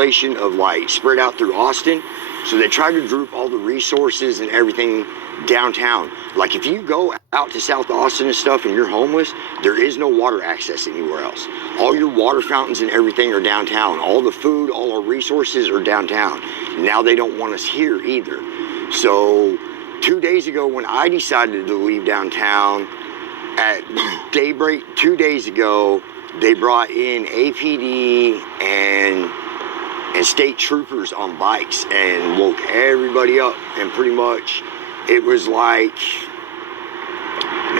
population of like spread out through Austin. So they try to group all the resources and everything downtown. Like if you go out to South Austin and stuff and you're homeless, there is no water access anywhere else. All your water fountains and everything are downtown. All the food, all our resources are downtown. Now they don't want us here either. So 2 days ago when I decided to leave downtown, at daybreak 2 days ago, they brought in APD and state troopers on bikes and woke everybody up, and pretty much it was like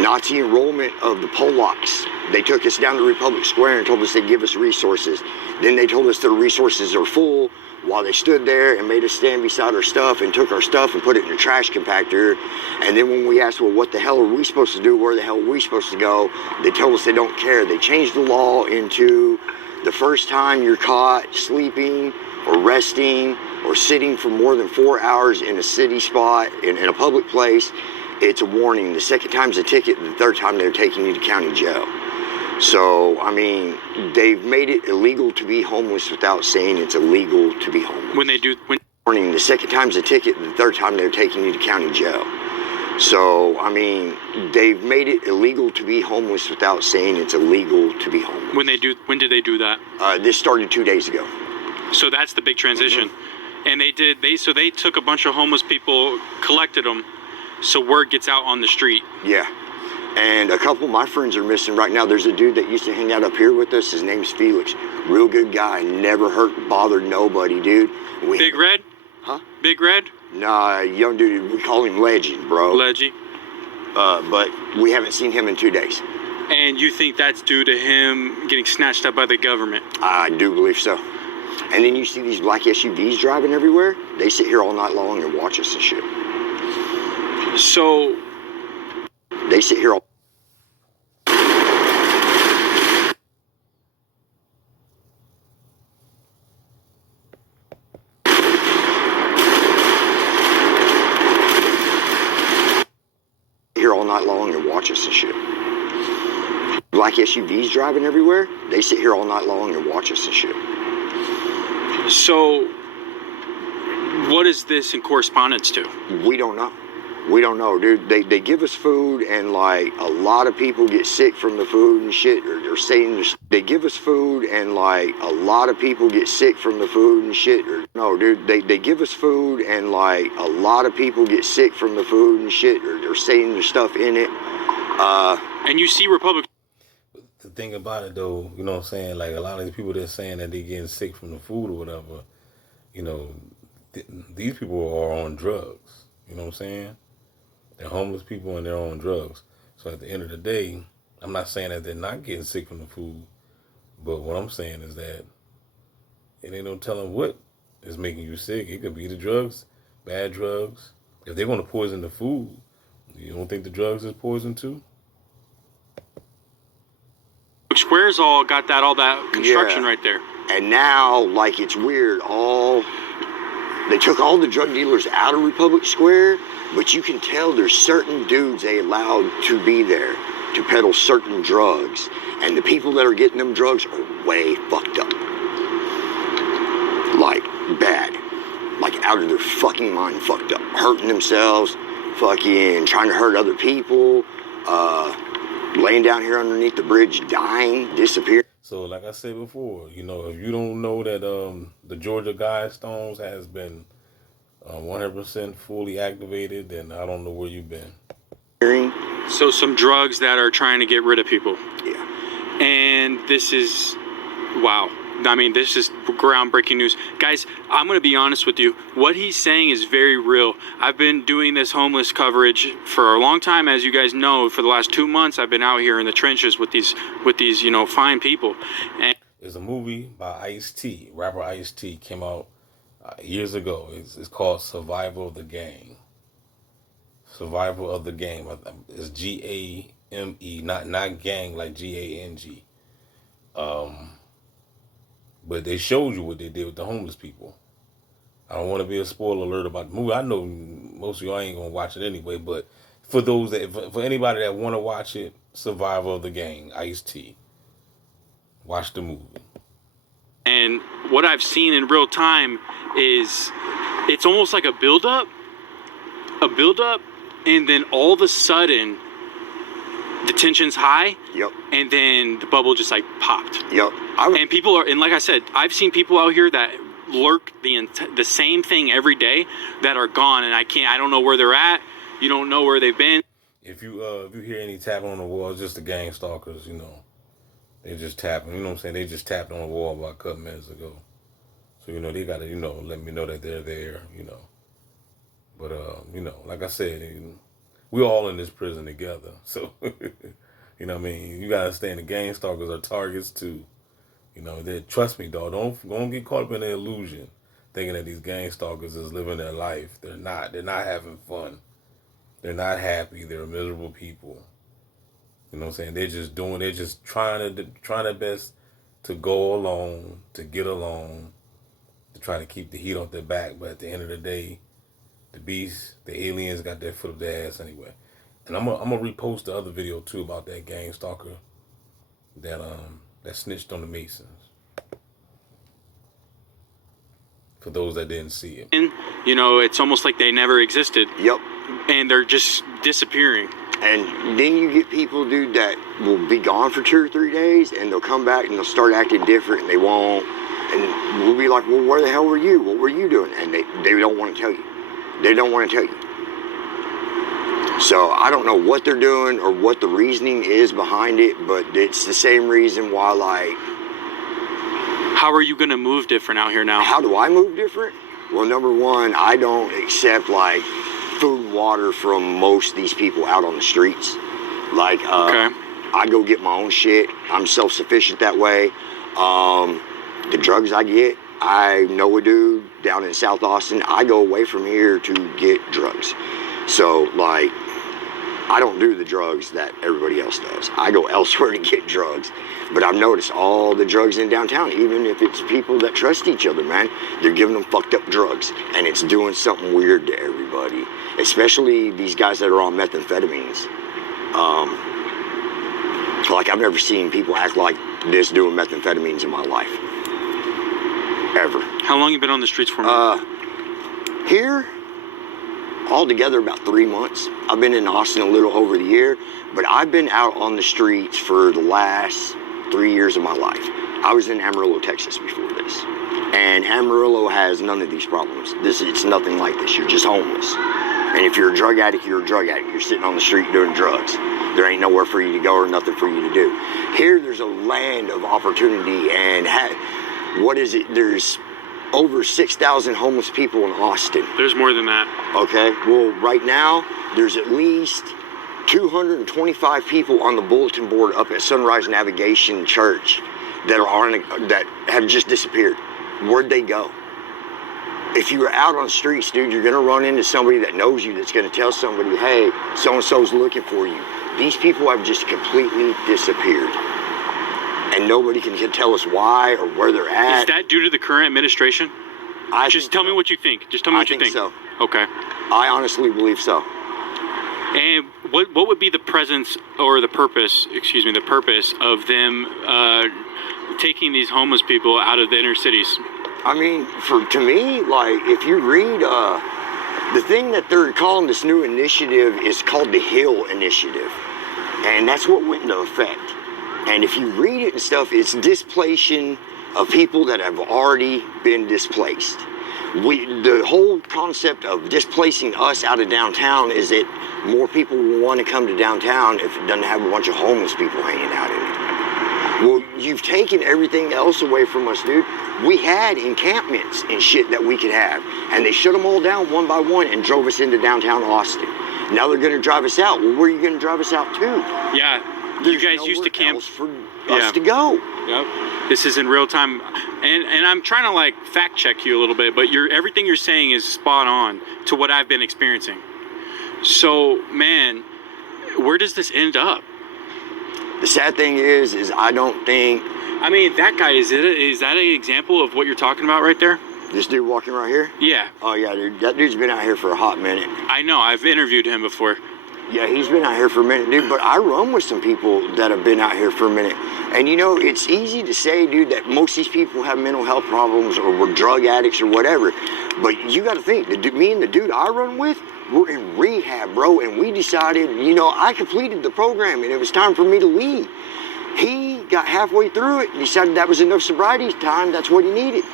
Nazi enrollment of the Polacks. They took us down to Republic Square and told us they'd give us resources. Then they told us their resources are full while they stood there and made us stand beside our stuff and took our stuff and put it in a trash compactor. And then when we asked, well, what the hell are we supposed to do? Where the hell are we supposed to go? They told us they don't care. They changed the law into the first time you're caught sleeping or resting or sitting for more than 4 hours in a city spot, in a public place, it's a warning. The second time's a ticket. The third time they're taking you to county jail. So, I mean, they've made it illegal to be homeless without saying it's illegal to be homeless. Warning, the second time's a ticket. The third time they're taking you to county jail. So, I mean, they've made it illegal to be homeless without saying it's illegal to be homeless. When did they do that? This started 2 days ago. So that's the big transition. Mm-hmm. And they took a bunch of homeless people, collected them, so word gets out on the street. Yeah. And a couple of my friends are missing right now. There's a dude that used to hang out up here with us. His name's Felix. Real good guy. Never bothered nobody, dude. Big Red? Huh? Big Red? Nah, young dude. We call him Legend, bro. Leggy. But we haven't seen him in 2 days. And you think that's due to him getting snatched up by the government? I do believe so. And then you see these black SUVs driving everywhere. They sit here all night long and watch us and shit. So they sit here all night long and watch us and shit. Black SUVs driving everywhere. They sit here all night long and watch us and shit. So what is this in correspondence to? We don't know. We don't know, dude. They give us food, and like a lot of people get sick from the food and shit. Or they're saying they give us food, and like a lot of people get sick from the food and shit. Or no, dude. They give us food, and like a lot of people get sick from the food and shit. Or they're saying there's stuff in it. And you see Republic. The thing about it, though, you know what I'm saying? Like a lot of these people that's saying that they getting sick from the food or whatever, you know, these people are on drugs. You know what I'm saying? They're homeless people and they're on drugs. So at the end of the day, I'm not saying that they're not getting sick from the food, but what I'm saying is that it ain't no telling what is making you sick. It could be the drugs, bad drugs. If they're going to poison the food, you don't think the drugs is poison too? Square's all got all that construction right there. And now, like, it's weird. They took all the drug dealers out of Republic Square, but you can tell there's certain dudes they allowed to be there to peddle certain drugs. And the people that are getting them drugs are way fucked up. Like, bad. Like, out of their fucking mind fucked up. Hurting themselves, fucking trying to hurt other people, laying down here underneath the bridge, dying, disappearing. So, like I said before, you know, if you don't know that the Georgia Guidestones has been 100% fully activated, then I don't know where you've been. So some drugs that are trying to get rid of people. Yeah. And this is, wow. I mean, this is groundbreaking news. Guys, I'm going to be honest with you. What he's saying is very real. I've been doing this homeless coverage for a long time. As you guys know, for the last 2 months, I've been out here in the trenches with these, you know, fine people. And there's a movie by Ice-T, rapper Ice-T, came out years ago. It's called Survival of the Gang. Survival of the Game. It's G-A-M-E, not gang like G-A-N-G. But they showed you what they did with the homeless people. I don't want to be a spoiler alert about the movie. I know most of y'all ain't going to watch it anyway, but for those for anybody that want to watch it, Survival of the Gang, Ice-T. Watch the movie. And what I've seen in real time is it's almost like a buildup, and then all of a sudden the tension's high. Yep. And then the bubble just like popped. Yep. And people are, and like I said, I've seen people out here that lurk the same thing every day that are gone, and I don't know where they're at. You don't know where they've been. If you hear any tapping on the wall, it's just the gang stalkers, you know. They just tapping, you know what I'm saying? They just tapped on the wall about a couple minutes ago. So, you know, they gotta, you know, let me know that they're there, you know. But you know, like I said, we're all in this prison together. So you know what I mean? You gotta understand the gang stalkers are targets too. You know, trust me, dog, don't get caught up in the illusion thinking that these gang stalkers is living their life. They're not having fun. They're not happy. They're miserable people. You know what I'm saying? They're just trying their best to go along, to get along, to try to keep the heat off their back. But at the end of the day, the beast, the aliens got their foot up their ass anyway. And I'm gonna repost the other video too about that gang stalker that snitched on the Masons. For those that didn't see it. You know, it's almost like they never existed. Yep. And they're just disappearing. And then you get people, dude, that will be gone for 2 or 3 days, and they'll come back and they'll start acting different, and they won't. And we'll be like, well, where the hell were you? What were you doing? And they don't want to tell you. They don't want to tell you. So I don't know what they're doing or what the reasoning is behind it, but it's the same reason why, like... How are you going to move different out here now? How do I move different? Well, number one, I don't accept, like, food and water from most of these people out on the streets. Like, okay. I go get my own shit. I'm self-sufficient that way. The drugs I get, I know a dude down in South Austin. I go away from here to get drugs. So, like, I don't do the drugs that everybody else does. I go elsewhere to get drugs. But I've noticed all the drugs in downtown, even if it's people that trust each other, man, they're giving them fucked up drugs. And it's doing something weird to everybody. Especially these guys that are on methamphetamines. Like, I've never seen people act like this doing methamphetamines in my life. Ever. How long you been on the streets for? Here, altogether about 3 months. I've been in Austin a little over the year, but I've been out on the streets for the last 3 years of my life. I was in Amarillo, Texas before this. And Amarillo has none of these problems. It's nothing like this. You're just homeless. And if you're a drug addict, you're a drug addict. You're sitting on the street doing drugs. There ain't nowhere for you to go or nothing for you to do. Here, there's a land of opportunity, and what is it? There's over 6,000 homeless people in Austin. There's more than that. Okay, well, right now, there's at least 225 people on the bulletin board up at Sunrise Navigation Church that have just disappeared. Where'd they go? If you were out on the streets, dude, you're gonna run into somebody that knows you that's gonna tell somebody, hey, so-and-so's looking for you. These people have just completely disappeared. And nobody can tell us why or where they're at. Is that due to the current administration? Just tell me what you think. Just tell me what you think. I think so. Okay. I honestly believe so. And what would be the presence or the purpose of them taking these homeless people out of the inner cities? I mean, to me, like, if you read, the thing that they're calling this new initiative is called the Hill Initiative. And that's what went into effect. And if you read it and stuff, it's displacing of people that have already been displaced. The whole concept of displacing us out of downtown is that more people will want to come to downtown if it doesn't have a bunch of homeless people hanging out in it. Well, you've taken everything else away from us, dude. We had encampments and shit that we could have, and they shut them all down one by one and drove us into downtown Austin. Now they're going to drive us out. Well, where are you going to drive us out to? Yeah. There's you guys used to camp for us to go. Yep. This is in real time, and I'm trying to like fact check you a little bit, but everything you're saying is spot on to what I've been experiencing. So, man, where does this end up? The sad thing is I don't think. I mean, that guy is that an example of what you're talking about right there? This dude walking right here? Yeah. Oh yeah, dude. That dude's been out here for a hot minute. I know. I've interviewed him before. Yeah, he's been out here for a minute, dude, but I run with some people that have been out here for a minute. And you know, it's easy to say, dude, that most of these people have mental health problems or were drug addicts or whatever. But you got to think, me and the dude I run with, we're in rehab, bro. And we decided, you know, I completed the program and it was time for me to leave. He got halfway through it and decided that was enough sobriety time. That's what he needed.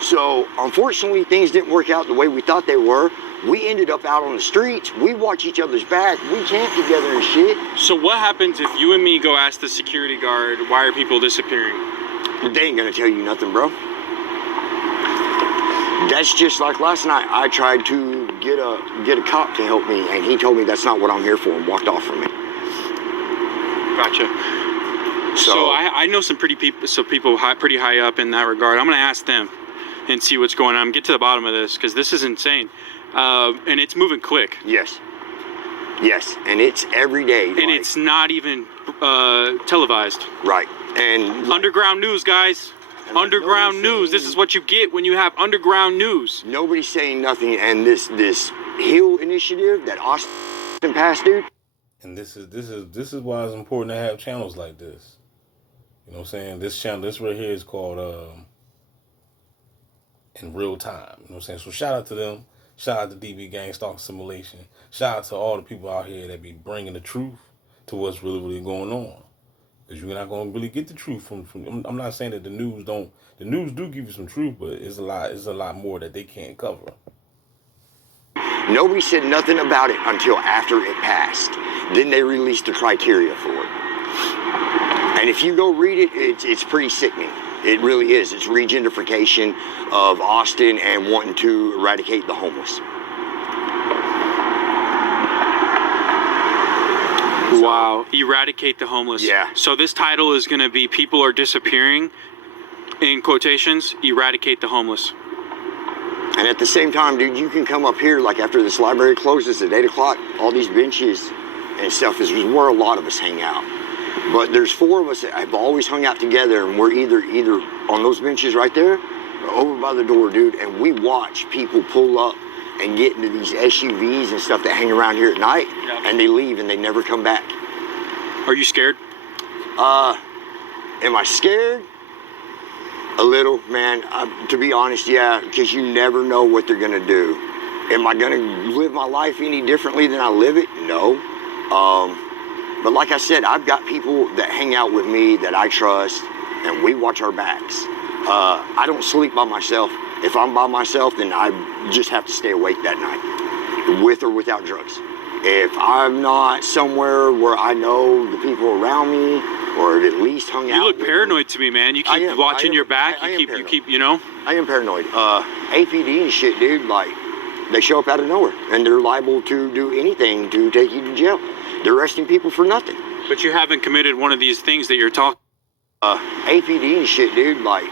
So unfortunately, things didn't work out the way we thought they were. We ended up out on the streets. We watch each other's back. We camp together and shit. So what happens if you and me go ask the security guard, why are people disappearing? They ain't gonna tell you nothing, bro. That's just like last night. I tried to get a cop to help me, and he told me that's not what I'm here for and walked off from me. Gotcha. So I know some pretty people pretty high up in that regard. I'm gonna ask them and see what's going on. Get to the bottom of this because this is insane. And it's moving quick. Yes, and it's every day. And it's not even televised. Right. And underground news, guys. Underground news. This is what you get when you have underground news. Nobody's saying nothing. And this Hill initiative that Austin passed, dude. And this is why it's important to have channels like this. You know what I'm saying? This channel, this right here is called In Real Time. You know what I'm saying? So shout out to them. Shout out to DB Gang Stalker Simulation. Shout out to all the people out here that be bringing the truth to what's really going on. Because you're not going to really get the truth from. I'm not saying that the news do give you some truth, but it's a lot more that they can't cover. Nobody said nothing about it until after it passed. Then they released the criteria for it. And if you go read it, it's pretty sickening. It really is. It's regentrification of Austin and wanting to eradicate the homeless. Wow. Eradicate the homeless. Yeah. So this title is going to be People Are Disappearing, in quotations, eradicate the homeless. And at the same time, dude, you can come up here, like after this library closes at 8 o'clock, all these benches and stuff is where a lot of us hang out. But there's 4 of us that have always hung out together, and we're either on those benches right there or over by the door, dude, and we watch people pull up and get into these SUVs and stuff that hang around here at night, and they leave and they never come back. Are you scared? Am I scared? A little, man. To be honest, yeah, because you never know what they're gonna do. Am I gonna live my life any differently than I live it? No. But like I said, I've got people that hang out with me that I trust, and we watch our backs. I don't sleep by myself. If I'm by myself, then I just have to stay awake that night, with or without drugs. If I'm not somewhere where I know the people around me, or at least hung out. You look paranoid to me, man. You keep watching your back. You keep, you know. I am paranoid. APD and shit, dude. Like, they show up out of nowhere, and they're liable to do anything to take you to jail. They're arresting people for nothing. But you haven't committed one of these things that you're talking. APD and shit, dude. Like,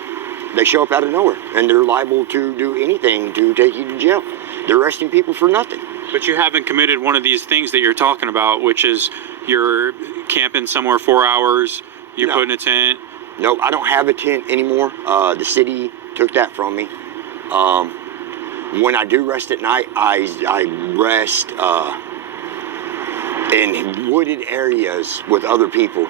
they show up out of nowhere, and they're liable to do anything to take you to jail. They're arresting people for nothing. But you haven't committed one of these things that you're talking about, which is you're camping somewhere 4 hours, you're putting a tent. No, I don't have a tent anymore. The city took that from me. When I do rest at night, I rest in wooded areas with other people.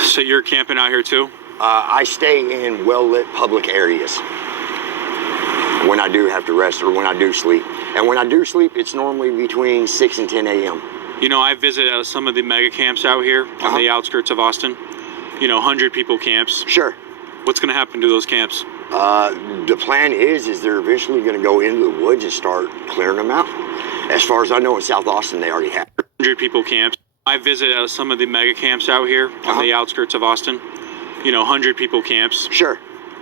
So you're camping out here too? I stay in well-lit public areas when I do have to rest or when I do sleep. And when I do sleep, it's normally between 6 and 10 a.m. You know, I visit some of the mega camps out here on the outskirts of Austin. You know, 100 people camps. Sure. What's going to happen to those camps? The plan is they're eventually going to go into the woods and start clearing them out. As far as I know, in South Austin, they already have. 100 people camps. I visit some of the mega camps out here on the outskirts of Austin. You know, 100 people camps. Sure.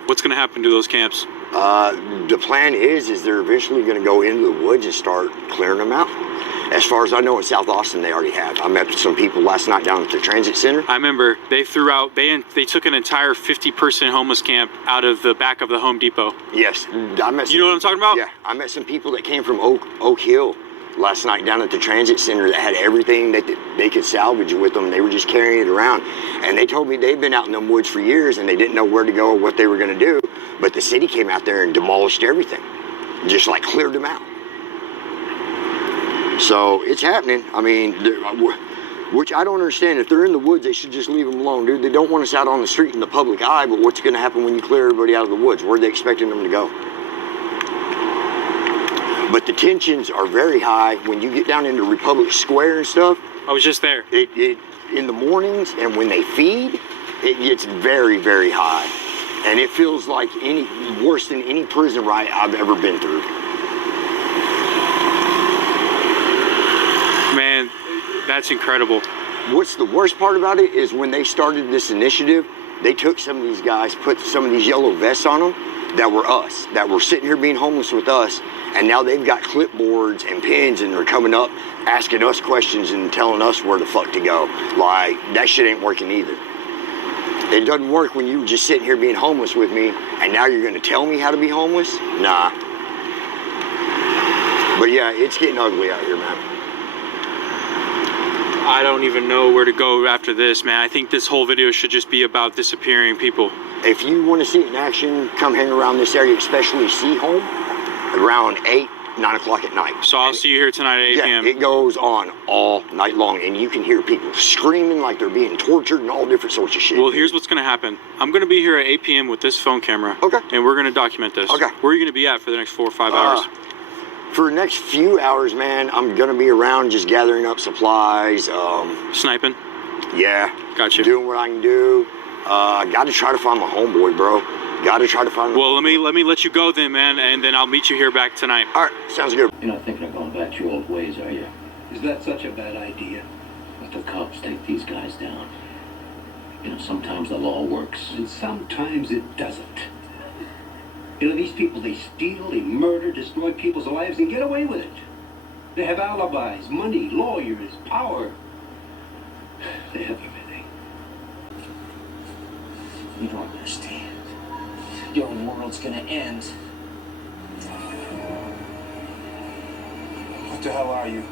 What's going to happen to those camps? The plan is they're eventually going to go into the woods and start clearing them out. As far as I know, in South Austin, they already have. I met some people last night down at the transit center. I remember they threw out, they took an entire 50-person homeless camp out of the back of the Home Depot. Yes, I met. You know what I'm talking about? Yeah, I met some people that came from Oak Hill last night down at the transit center that had everything that they could salvage with them. They were just carrying it around, and they told me they've been out in them woods for years and they didn't know where to go or what they were going to do. But the city came out there and demolished everything, just like cleared them out. So it's happening. I mean, which I don't understand. If they're in the woods, they should just leave them alone, dude. They don't want us out on the street in the public eye, but what's going to happen when you clear everybody out of the woods? Where are they expecting them to go? But the tensions are very high when you get down into Republic Square and stuff. I was just there. It in the mornings and when they feed, it gets very, very high. And it feels like worse than any prison riot I've ever been through. Man, that's incredible. What's the worst part about it is when they started this initiative, they took some of these guys, put some of these yellow vests on them that were us, that were sitting here being homeless with us, and now they've got clipboards and pens and they're coming up asking us questions and telling us where the fuck to go. Like, that shit ain't working either. It doesn't work when you were just sitting here being homeless with me and now you're gonna tell me how to be homeless? Nah. But yeah, it's getting ugly out here, man. I don't even know where to go after this, man. I think this whole video should just be about disappearing people. If you want to see it in action, come hang around this area, especially Seaholm, around 8, 9 o'clock at night. So I'll see you here tonight at 8 p.m. It goes on all night long, and you can hear people screaming like they're being tortured and all different sorts of shit. Well, here's what's going to happen. I'm going to be here at 8 p.m. with this phone camera. Okay. And we're going to document this. Okay. Where are you going to be at for the next 4 or 5 hours? For the next few hours, man, I'm going to be around just gathering up supplies. Sniping? Yeah. Gotcha. Doing what I can do. Got to try to find my homeboy, bro. Got to try to find. Well, let me let you go then, man, and then I'll meet you here back tonight. All right, sounds good. You're not thinking of going back to your old ways, are you? Is that such a bad idea? Let the cops take these guys down. You know, sometimes the law works. And sometimes it doesn't. You know, these people, they steal, they murder, destroy people's lives, and get away with it. They have alibis, money, lawyers, power. They have everything. You don't understand. Your world's gonna end. What the hell are you?